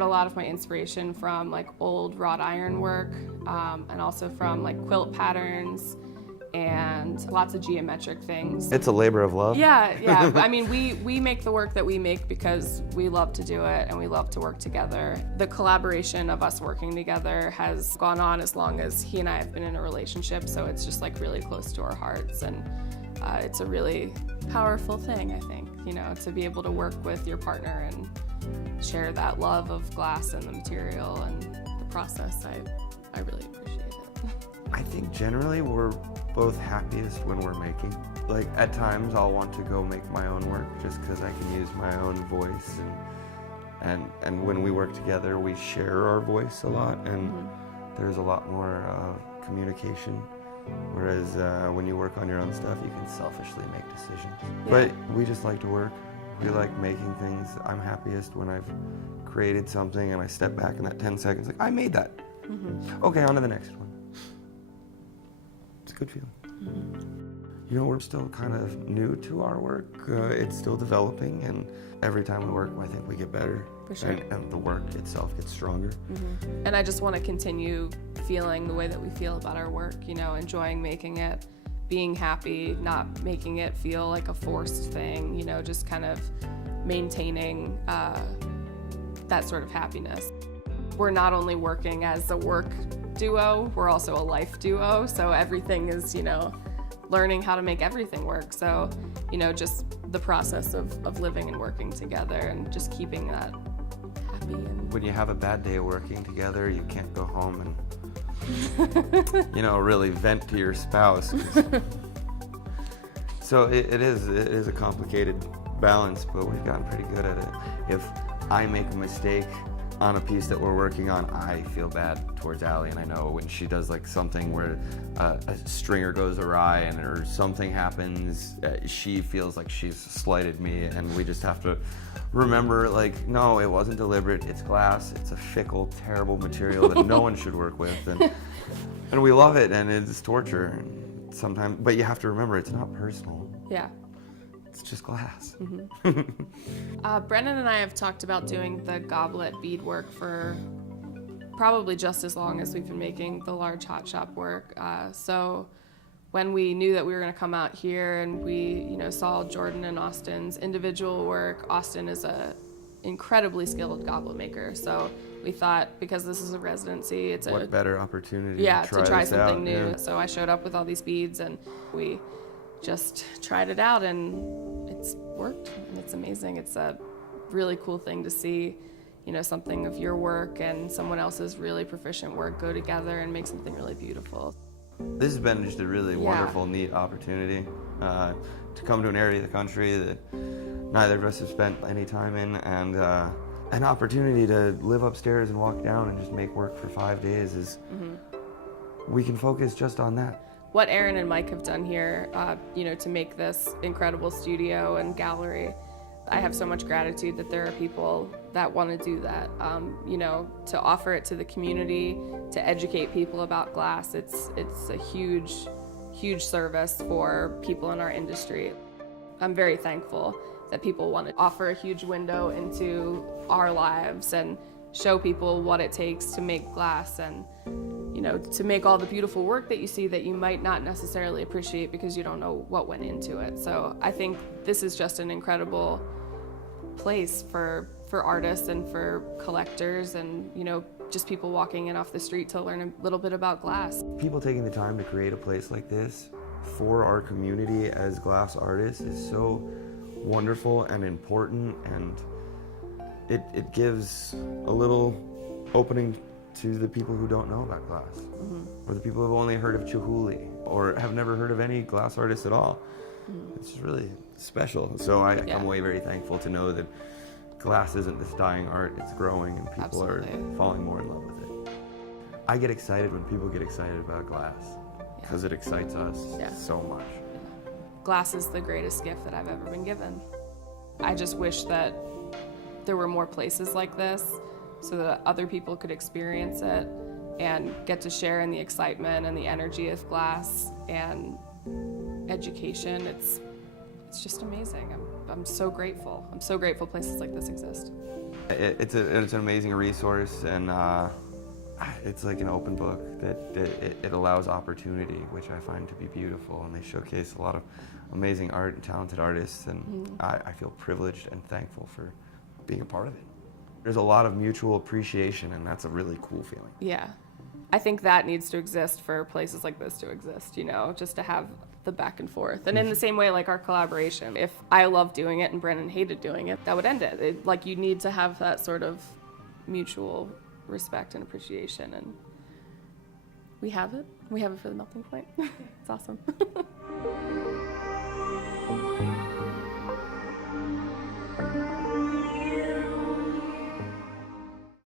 get a lot of my inspiration from like old wrought iron work, and also from like quilt patterns and lots of geometric things. It's a labor of love. Yeah. I mean, we make the work that we make because we love to do it and we love to work together. The collaboration of us working together has gone on as long as he and I have been in a relationship, so it's just like really close to our hearts, and it's a really powerful thing, I think, you know, to be able to work with your partner and share that love of glass and the material and the process. I really appreciate it. I think generally we're both happiest when we're making. Like at times I'll want to go make my own work just because I can use my own voice, and when we work together we share our voice a lot, and there's a lot more communication. Whereas when you work on your own stuff, you can selfishly make decisions. Yeah. But we just like to work. We like making things. I'm happiest when I've created something and I step back in that 10 seconds, like, I made that. Okay, on to the next one. It's a good feeling. You know, we're still kind of new to our work. It's still developing, and every time we work, I think we get better. For sure. And the work itself gets stronger. And I just want to continue feeling the way that we feel about our work, you know, enjoying making it, being happy, not making it feel like a forced thing, you know, just kind of maintaining that sort of happiness. We're not only working as a work duo, we're also a life duo, so everything is, you know, learning how to make everything work. So, you know, just the process of living and working together and just keeping that happy. And when you have a bad day working together, you can't go home and, you know, really vent to your spouse. So it is a complicated balance, but we've gotten pretty good at it. If I make a mistake on a piece that we're working on, I feel bad towards Allie, and I know when she does like something where a stringer goes awry or something happens, she feels like she's slighted me, and we just have to remember, like, no, it wasn't deliberate. It's glass. It's a fickle, terrible material that no one should work with, and we love it, and it's torture sometimes. But you have to remember, it's not personal. Yeah. It's just glass. Brennan and I have talked about doing the goblet beadwork for probably just as long as we've been making the large hot shop work. So when we knew that we were going to come out here and we, you know, saw Jordan and Austin's individual work, Austin is a incredibly skilled goblet maker. So we thought, because this is a residency, it's what better opportunity to try something new. Yeah. So I showed up with all these beads and we just tried it out, and it's worked, and it's amazing. It's a really cool thing to see, you know, something of your work and someone else's really proficient work go together and make something really beautiful. This has been just a really wonderful, neat opportunity to come to an area of the country that neither of us have spent any time in, and an opportunity to live upstairs and walk down and just make work for 5 days is, we can focus just on that. What Aaron and Mike have done here, you know, to make this incredible studio and gallery, I have so much gratitude that there are people that want to do that. You know, to offer it to the community, to educate people about glass, it's a huge, huge service for people in our industry. I'm very thankful that people want to offer a huge window into our lives and show people what it takes to make glass, and you know, to make all the beautiful work that you see that you might not necessarily appreciate because you don't know what went into it. So I think this is just an incredible place for artists and for collectors and, you know, just people walking in off the street to learn a little bit about glass. People taking the time to create a place like this for our community as glass artists is so wonderful and important, and it gives a little opening to the people who don't know about glass, or the people who've only heard of Chihuly or have never heard of any glass artists at all. It's just really special. So I'm way very thankful to know that glass isn't this dying art, it's growing, and people are falling more in love with it. I get excited when people get excited about glass because it excites us so much. Glass is the greatest gift that I've ever been given. I just wish that there were more places like this so that other people could experience it and get to share in the excitement and the energy of glass and education. It's it's just amazing. I'm so grateful. I'm so grateful places like this exist. It's an amazing resource, and it's like an open book that it allows opportunity, which I find to be beautiful, and they showcase a lot of amazing art and talented artists, and I feel privileged and thankful for being a part of it. There's a lot of mutual appreciation, and that's a really cool feeling. Yeah. I think that needs to exist for places like this to exist, you know, just to have the back and forth. And in the same way, like our collaboration, if I loved doing it and Brennan hated doing it, that would end it. Like, you need to have that sort of mutual respect and appreciation, and we have it. We have it for the melting point. It's awesome.